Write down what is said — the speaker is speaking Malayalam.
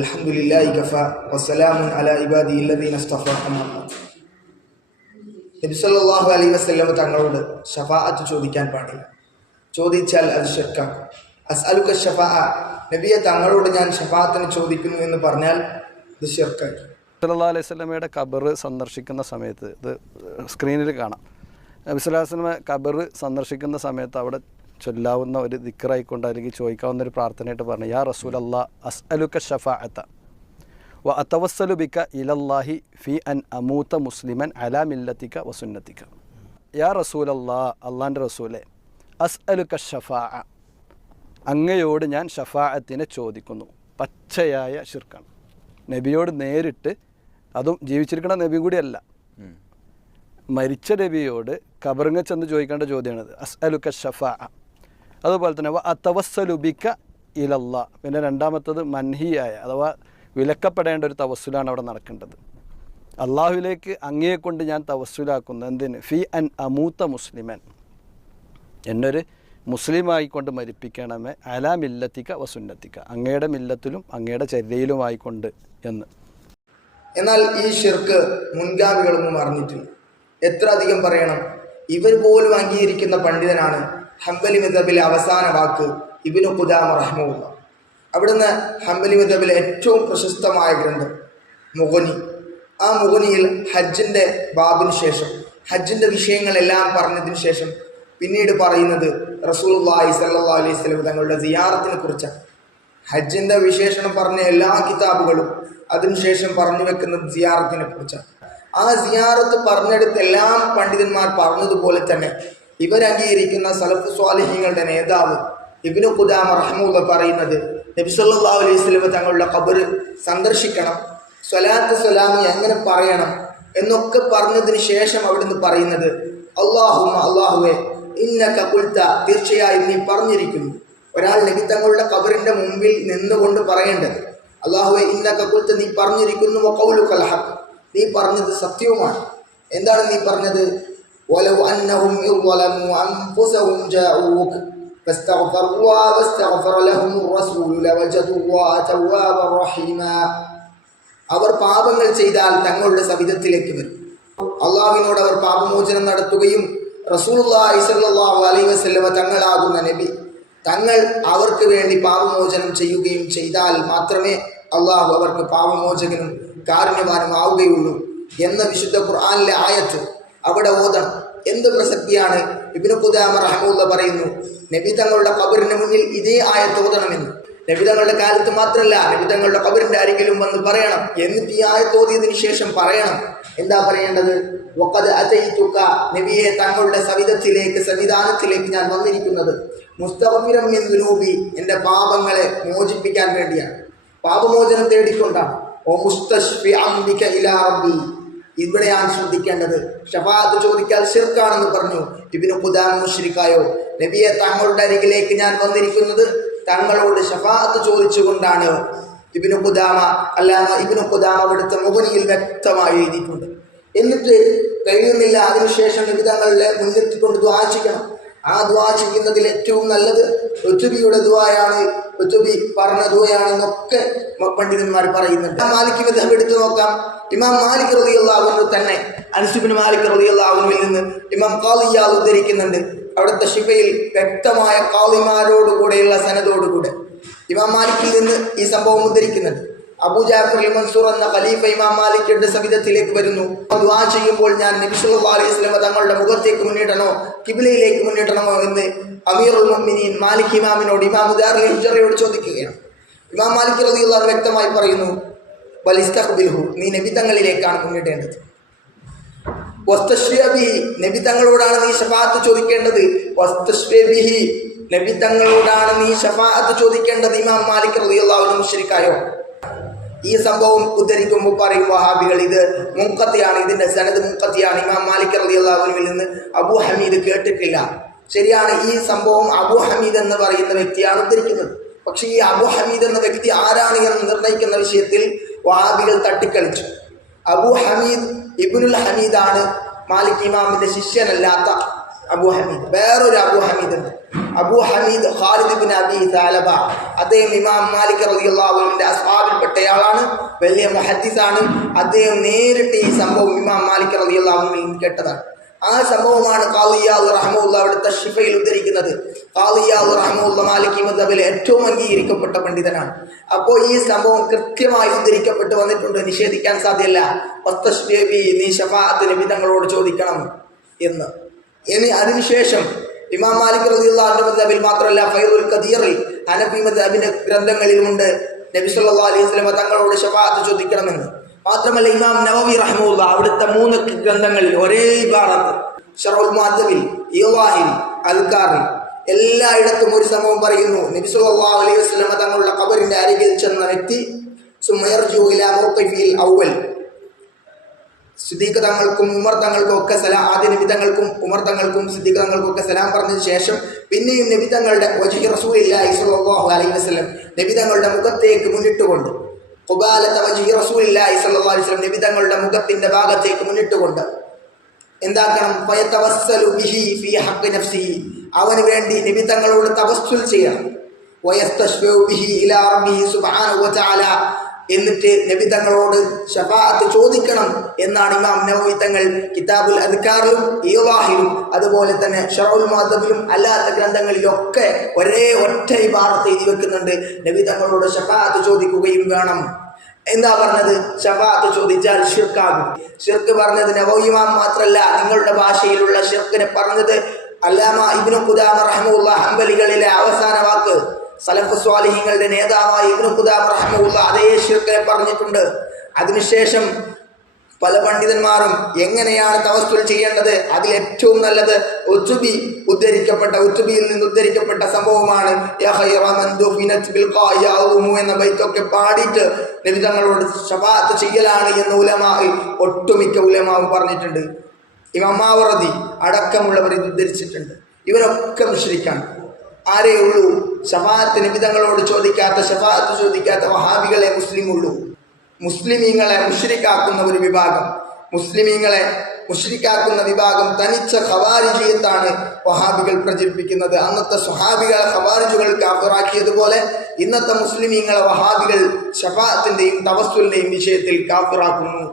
അൽഹംദുലില്ലാഹി കഫാ വസ്സലാമുൻ അലാ ഇബാദിഹിൽ ലദീന ഇസ്തഫാ അമ്മാ ബഅദ്. നബി സല്ലല്ലാഹു അലൈഹി വസല്ലം തങ്ങളോട് ശഫാഅത്ത് ചോദിക്കാൻ പാടില്ല. ചോദിച്ചാൽ അത് ശിർക്കാണ്. അസ്അലുക ശഫാഅ, നബിയെ തങ്ങളോട് ഞാൻ ശഫാഅത്തിന് ചോദിക്കുന്നു എന്ന് പറഞ്ഞാൽ ഇത് ശിർക്കാണ്. സല്ലല്ലാഹു അലൈഹി വസല്ലമയുടെ ഖബർ സന്ദർശിക്കുന്ന സമയത്ത് ഇത് സ്ക്രീനിൽ കാണാം. നബി സല്ലല്ലാഹു അലൈഹി വസല്ലമ ഖബർ സന്ദർശിക്കുന്ന സമയത്ത് അവിടെ ചൊല്ലാവുന്ന ഒരു ദിക്റായിക്കൊണ്ട് അല്ലെങ്കിൽ ചോദിക്കാവുന്ന ഒരു പ്രാർത്ഥനയായിട്ട് പറഞ്ഞു, യാ റസൂലല്ലാ അസ്അലുക ഷഫാഅത്ത വ അതവസ്സലു ബിക ഇലല്ലാഹി ഫി അൻ അമൂത മുസ്ലിമൻ അലാ മില്ലത്തിക വ സുന്നത്തിക. യാ റസൂലല്ലാ, അള്ളാൻ്റെ റസൂലെ, അസ്അലുക ഷഫാഅ, അങ്ങയോട് ഞാൻ ഷഫാഅത്തിനെ ചോദിക്കുന്നു. പച്ചയായ ശിർക്കാണ്. നബിയോട് നേരിട്ട്, അതും ജീവിച്ചിരിക്കുന്ന നബിയും കൂടിയല്ല, മരിച്ച നബിയോട് ഖബറിങ്ങ ചെന്ന് ചോദിക്കേണ്ട ചോദ്യമാണിത്. അസ്അലുക ഷഫാഅ. അതുപോലെ തന്നെ വ അതവസ്സലു ബിക ഇലല്ലാ. പിന്നെ രണ്ടാമത്തത് മൻഹിയായ അഥവാ വിലക്കപ്പെടേണ്ട ഒരു തവസ്സുലാണ് അവിടെ നടക്കേണ്ടത്. അള്ളാഹുവിലേക്ക് അങ്ങയെ കൊണ്ട് ഞാൻ തവസ്സുലാക്കുന്നു. എന്തിന്? ഫി അൻ അമൂത്ത മുസ്ലിമൻ, എന്നൊരു മുസ്ലിമായിക്കൊണ്ട് മരിപ്പിക്കണമേ, അലാ മില്ലത്തിക വ സുന്നത്തിക, അങ്ങയുടെ മില്ലത്തിലും അങ്ങയുടെ ചര്യയിലുമായിക്കൊണ്ട് എന്ന്. എന്നാൽ ഈ ശിർക്ക് മുൻഗാമികളൊന്നും അറിഞ്ഞിട്ടില്ല. എത്ര അധികം പറയണം, ഇവർ പോലും അംഗീകരിക്കുന്ന പണ്ഡിതനാണ് ഹംബലി മദ്ഹബിലെ അവസാന വാക്ക് ഇബ്നു ഖുദാമ റഹിമഹുള്ള. അവിടുന്ന് ഹംബലി മദ്ഹബിലെ ഏറ്റവും പ്രശസ്തമായ ഗ്രന്ഥം മുഗ്നി, ആ മുഗ്നിയിൽ ഹജ്ജിൻ്റെ ബാബിന് ശേഷം, ഹജ്ജിൻ്റെ വിഷയങ്ങളെല്ലാം പറഞ്ഞതിന് ശേഷം പിന്നീട് പറയുന്നത് റസൂലുള്ളാഹി സ്വല്ലല്ലാഹു അലൈഹി വസല്ലം തങ്ങളുടെ സിയാറത്തിനെ കുറിച്ചാണ്. ഹജ്ജിൻ്റെ വിശേഷണം പറഞ്ഞ എല്ലാ കിതാബുകളും അതിനുശേഷം പറഞ്ഞു വെക്കുന്നത് സിയാറത്തിനെ കുറിച്ചാണ്. ആ സിയാറത്ത് പറഞ്ഞെടുത്ത് എല്ലാ പണ്ഡിതന്മാർ പറഞ്ഞതുപോലെ തന്നെ ഇവരംഗീകരിക്കുന്ന സലഫ് സ്വാലിഹീങ്ങളുടെ നേതാവ് ഇബ്നു ഖുദാമ റഹിമഹുള്ള പറയുന്നത്, നബി സല്ലല്ലാഹു അലൈഹി വസല്ലം തങ്ങളുടെ ഖബർ സന്ദർശിക്കണം, സ്വലാത്ത് സ്വലാമി എങ്ങനെ പറയണം എന്നൊക്കെ പറഞ്ഞതിന് ശേഷം അവിടുന്ന് പറയുന്നത്, അല്ലാഹുമ്മ, അല്ലാഹുവേ, ഇന്നക ഖുൽത, തീർച്ചയായും നീ പറഞ്ഞിരിക്കുന്നു. ഒരാൾ നബി തങ്ങളുടെ ഖബറിന്റെ മുമ്പിൽ നിന്നുകൊണ്ട് പറയേണ്ടത്, അല്ലാഹുവേ ഇന്നക ഖുൽത, നീ പറഞ്ഞിരിക്കുന്നു, വഖൗലുകൽ ഹഖ്, നീ പറഞ്ഞത് സത്യവുമാണ്. എന്താണ് നീ പറഞ്ഞത്? വലൗ അന്നഹും യളമു അൻഫുസഹും ജാഊക ഫസ്തഗ്ഫറുല്ലാഹ വസ്തഗ്ഫറ ലഹുർ റസൂലു ലവജദുല്ലാഹ തവ്വാബർ റഹീമാ. അവർ പാപങ്ങൾ ചെയ്താൽ തങ്ങളുടെ സവിധത്തിലേക്ക് വരും. അള്ളാഹുവിനോട് അവർ പാപമോചനം നടത്തുകയും റസൂലുള്ളാഹി സ്വല്ലല്ലാഹു അലൈഹി വസല്ലമ തങ്ങളാകുന്ന നബി തങ്ങൾ അവർക്ക് വേണ്ടി പാപമോചനം ചെയ്യുകയും ചെയ്താൽ മാത്രമേ അള്ളാഹു അവർക്ക് പാപമോചകനും കാരുണ്യവാനും ആവുകയുള്ളൂ എന്ന വിശുദ്ധ ഖുർആനിലെ ആയത്ത് അവിടെ ഓതണം. എന്ത് പ്രസക്തിയാണ്! ഇബ്നു ഖുദാമ റഹിമഹുള്ള പറയുന്നു, നബി തങ്ങളുടെ ഖബറിന് മുന്നിൽ ഇതേ ആയത്ത് ഓതണമെന്ന്. നബി തങ്ങളുടെ കാലത്ത് മാത്രമല്ല, നബി തങ്ങളുടെ ഖബറിന്റെ അരികിലും വന്ന് പറയണം. എന്നിട്ട് ഈ ആയത്ത് ഓതിയതിനു ശേഷം പറയണം. എന്താ പറയേണ്ടത്? വഖദ് അതൈതുക, നബിയെ തങ്ങളുടെ സവിധത്തിലേക്ക്, സംവിധാനത്തിലേക്ക് ഞാൻ വന്നിരിക്കുന്നത്, മുസ്തഗ്ഫിറൻ മിൻ ദുനൂബി, എൻ്റെ പാപങ്ങളെ മോചിപ്പിക്കാൻ വേണ്ടിയാണ്, പാപമോചനം തേടിക്കൊണ്ടാണ്. ഓ മുസ്തശ്ഫിഅൻ ബിക ഇലാ റബ്ബി, ഇവിടെയാണ് ശ്രദ്ധിക്കേണ്ടത്. ഷഫാഅത്ത് ചോദിക്കാൽ ശിർക്കാണെന്ന് പറഞ്ഞു ഇബ്നു ഖുദാമ. മുശ്രിക്കായോ? നബിയെ തങ്ങളുടെ അരികിലേക്ക് ഞാൻ വന്നിരിക്കുന്നത് തങ്ങളോട് ഷഫാഅത്ത് ചോദിച്ചുകൊണ്ടാണ്. ഇബ്നു ഖുദാമ, അല്ലാമ ഇബ്നു ഖുദാമ അവിടുത്തെ മുഗ്നിയിൽ വ്യക്തമായി എഴുതിയിട്ടുണ്ട്. എന്നിട്ട് കഴിയുന്നില്ല, അതിനുശേഷം നബി തങ്ങളുടെ മുന്നിലെത്തിക്കൊണ്ട് ദുആ ചെയ്യണം. ആ ദുആ ചെയ്യുന്നതിൽ ഏറ്റവും നല്ലത് ഉതുബിയുടെ ദുആയാണ്, ഉതുബി പറഞ്ഞ ദുആയാണെന്നൊക്കെ പണ്ഡിതന്മാർ പറയുന്നുണ്ട്. മാലിക് മദ്ഹബ് എടുത്തു നോക്കാം. ഇമാം മാലിക് റളിയല്ലാഹു അൻഹു തന്നെ അനസ് ഇബ്നു മാലിക് റളിയല്ലാഹു അൻഹുവിൽ നിന്ന് ഇമാം ഖാദി ഇയാദ് ഉദ്ധരിക്കുന്നുണ്ട്. അവിടുത്തെ ശിഫയിൽ വ്യക്തമായ ഖാദിമാരോടുകൂടെയുള്ള സനദോടുകൂടെ ഇമാം മാലിക്കിൽ നിന്ന് ഈ സംഭവം ഉദ്ധരിക്കുന്നുണ്ട്. അബൂ ജാഫർ അൽ മൻസൂർ എന്ന ഖലീഫ ഇമാം മാലിക്കിന്റെ സവിധത്തിലേക്ക് വരുന്നു. ദുആ ചെയ്യുമ്പോൾ ഞാൻ നബി സല്ലല്ലാഹു അലൈഹി വസല്ലം തങ്ങളുടെ മുഖത്തേക്ക് മുന്നിടണോ കിബിലയിലേക്ക് മുന്നിടണമോ എന്ന് അമീറുൽ മുഅ്മിനീൻ മാലിക് ഇമാമിനോട്, ഇമാം ദാറുൽ ഹിജ്റയോട് ചോദിക്കുകയാണ്. ഇമാം മാലിക് റളിയല്ലാഹു അൻഹു വ്യക്തമായി പറയുന്നു, വലിസ്തഖ്ബിൽഹു, നീ നബി തങ്ങളിലേക്കാണ് മുന്നിടേണ്ടത്. വസ്തശ്ഫിഅ ബിഹി, നബി തങ്ങളോടാണ് നീ ശഫാഅത്ത് ചോദിക്കേണ്ടത്. വസ്തശ്ഫിഅ ബിഹി, നബി തങ്ങളോടാണ് നീ ശഫാഅത്ത് ചോദിക്കേണ്ടത്. ഇമാം മാലിക് റളിയല്ലാഹു അൻഹു മുശ്രിക്കായോ? ഈ സംഭവം ഉദ്ധരിക്കുമ്പോൾ പറയും വഹാബികൾ ഇത് മുൻഖത്തിയാണ്, ഇതിന്റെ സനദ് മുൻഖത്തിയാണ്. ഇമാം മാലിക് റളിയല്ലാഹു അൻഹുവിൽ നിന്ന് അബൂ ഹമീദ് കേട്ടിട്ടില്ല. ശരിയാണ്, ഈ സംഭവം അബൂ ഹമീദ് എന്ന് പറയുന്ന വ്യക്തിയാണ് ഉദ്ധരിക്കുന്നത്. പക്ഷേ ഈ അബൂ ഹമീദ് എന്ന വ്യക്തി ആരാണ് എന്ന് നിർണ്ണയിക്കുന്ന വിഷയത്തിൽ വഹാബികൾ തട്ടിക്കളിച്ചു. അബൂ ഹമീദ് ഇബ്നുൽ ഹമീദാണ് മാലിക് ഇമാമിന്റെ ശിഷ്യനല്ലാത്ത അബു ഹമീദ്. വേറൊരു അബു ഹമീദ് ഉണ്ട്, അബു ഹമീദ് ഖാലിദ് ഇബ്നു അബി തഅലബ. അദ്ദേഹം ഇമാം മാലിക് റളിയല്ലാഹു അൻഹുവിന്റെ അസ്ഹാബിൽപ്പെട്ടയാളാണ്, വലിയ മുഹദ്ദിസാണ്. അദ്ദേഹം നേരിട്ട് ഈ സംഭവം ഇമാം മാലിക് റളിയല്ലാഹു അൻഹുവിൽ കേട്ടതാണ്. ആ സംഭവമാണ് ഖാദി ഇയാദ് റഹ്മത്തുള്ളാഹി അവിടുത്തെ ശിഫയിൽ ഉദ്ധരിക്കുന്നത്. ഖാദി ഇയാദ് റഹ്മത്തുള്ളാഹി മാലിക്കി മദ്ഹബിലെ ഏറ്റവും അംഗീകരിക്കപ്പെട്ട പണ്ഡിതനാണ്. അപ്പോൾ ഈ സംഭവം കൃത്യമായി ഉദ്ധരിക്കപ്പെട്ട് വന്നിട്ടുണ്ട്, നിഷേധിക്കാൻ സാധ്യമല്ല. നീ ശഫാഅത്ത് നബി തങ്ങളോട് ചോദിക്കണം എന്ന്. ഇനി അതിനുശേഷം ഇമാം മാലിക് റളിയല്ലാഹു അൻഹു മദ്ഹബിൽ മാത്രമല്ല, ഫൈദുൽ ഖദീറിൽ ഹനഫി മദ്ഹബിന്റെ ഗ്രന്ഥങ്ങളിലുമുണ്ട് നബി സല്ലല്ലാഹു അലൈഹി വസല്ലം തങ്ങളോട് ശഫാഅത്ത് ചോദിക്കണമെന്ന്. മാത്രമല്ല ഇമാം നവവി റഹ്മത്തുള്ളാഹി അവിടുത്തെ 3 ഗ്രന്ഥങ്ങളിൽ ഒരേ ഇബാറത്ത്, ശറഹുൽ മുഅദ്ദബിൽ, ഇവാഹിൽ, അൽകാറിൽ എല്ലായിടത്തും ഒരു സംഭവം പറയുന്നു. നബി സല്ലല്ലാഹു അലൈഹി വസല്ലം തങ്ങളുടെ ഖബറിന്റെ അരികിൽ ചെന്ന വ്യക്തി സുമയർജു ഇലാ മൗഖിഫിൽ അവൽ, സിദ്ദീഖ് തങ്ങൾക്കും ഉമർ തങ്ങൾക്കും ഒക്കെ സലാം, ആദ്യ നബി തങ്ങൾക്കും ഉമർ തങ്ങൾക്കും സിദ്ദീഖ് തങ്ങൾക്കും ഒക്കെ സലാം പറഞ്ഞതിന് ശേഷം പിന്നെയും നബി തങ്ങളുടെ വജ്ഹി റസൂലില്ലാഹി സ്വല്ലല്ലാഹു അലൈഹി വസല്ലം നബി തങ്ങളുടെ മുഖത്തേക്ക് മുന്നിട്ടുകൊണ്ട്, ഖുബാലത വജ്ഹി റസൂലില്ലാഹി സ്വല്ലല്ലാഹു അലൈഹി വസല്ലം നബി തങ്ങളുടെ മുഖത്തിന്റെ ഭാഗത്തേക്ക് മുന്നിട്ടുകൊണ്ട് എന്താക്കണം, ഫയതവസ്സലു ബിഹി ഫീ ഹഖ് നഫ്സിഹി, അവന് വേണ്ടി നബി തങ്ങളോട് തവസ്സുൽ ചെയ്യണം. വയസ്തശ്ഫഉ ബിഹി ഇലാ റബ്ബിഹി സുബ്ഹാനഹു വ തആല, എന്നിട്ട് നബി തങ്ങളോട് ശഫാഅത്ത് ചോദിക്കണം എന്നാണ് ഇമാം നവവി തങ്ങൾ കിതാബുൽ അദ്കാറിലും ഇവാഹിലും അതുപോലെ തന്നെ ശറഹുൽ മുഅദ്ദബിലും അല്ലാത്ത ഗ്രന്ഥങ്ങളിലൊക്കെ ഒരേ ഒറ്റ ഇബാറത്ത് എഴുതി വെക്കുന്നുണ്ട്. നബി തങ്ങളോട് ശഫാഅത്ത് ചോദിക്കുകയും വേണം. എന്താ പറഞ്ഞത്? ശഫാഅത്ത് ചോദിച്ചാൽ ശിർക്കാകും. ശിർക്ക് പറഞ്ഞത് നവവി ഇമാം മാത്രമല്ല, നിങ്ങളുടെ ഭാഷയിലുള്ള ശിർക്കിനെ പറഞ്ഞത് അല്ലാമ ഇബ്നു ഖുദാമ റഹ്മത്തുള്ളാഹി ഹംബലികളിലെ അവസാന വാക്ക്, സലഫ് സ്വാലിഹീങ്ങളുടെ നേതാവായ ഇബ്നു ഖുദാമ റഹ്മത്തുള്ളാഹി അതേ ശിർക്കിനെ പറഞ്ഞിട്ടുണ്ട്. അതിനുശേഷം പല പണ്ഡിതന്മാരും എങ്ങനെയാണ് തവസ്സുൽ ചെയ്യേണ്ടത്, അതിൽ ഏറ്റവും നല്ലത് ഉത്തുബിയിൽ നിന്ന് ഉദ്ധരിക്കപ്പെട്ട സംഭവമാണ്. എന്ന ബൈത്തൊക്കെ പാടിയിട്ട് നബി തങ്ങളോട് ശഫാഅത്ത് ചെയ്യലാണ് എന്ന് ഒട്ടുമിക്ക ഉലമാവും പറഞ്ഞിട്ടുണ്ട്. ഇമാം മാവറദി അടക്കമുള്ളവർ ഇത് ഉദ്ധരിച്ചിട്ടുണ്ട്. ഇവരൊക്കെ മുശ്രിക്കാണ്. ആരേ ഉള്ളൂ? ശഫാഅത്ത് നബി തങ്ങളോട് ശഫാഅത്ത് ചോദിക്കാത്ത വഹാബികളെ മുസ്ലിമുള്ളൂ. മുസ്ലിമീങ്ങളെ മുശ്രിക്കാക്കുന്ന ഒരു വിഭാഗം, മുസ്ലിമീങ്ങളെ മുശ്രിക്കാക്കുന്ന വിഭാഗം തനിച്ച ഖവാരിജിയത്താണ് വഹാബികൾ പ്രചരിപ്പിക്കുന്നത്. അന്നത്തെ സ്വഹാബികളെ ഖവാരിജുകൾ കാഫിറാക്കിയതുപോലെ ഇന്നത്തെ മുസ്ലിമീങ്ങളെ വഹാബികൾ ശഫാഅത്തിന്റെയും തവസ്സുലിന്റെയും വിഷയത്തിൽ കാഫിറാക്കുന്നു.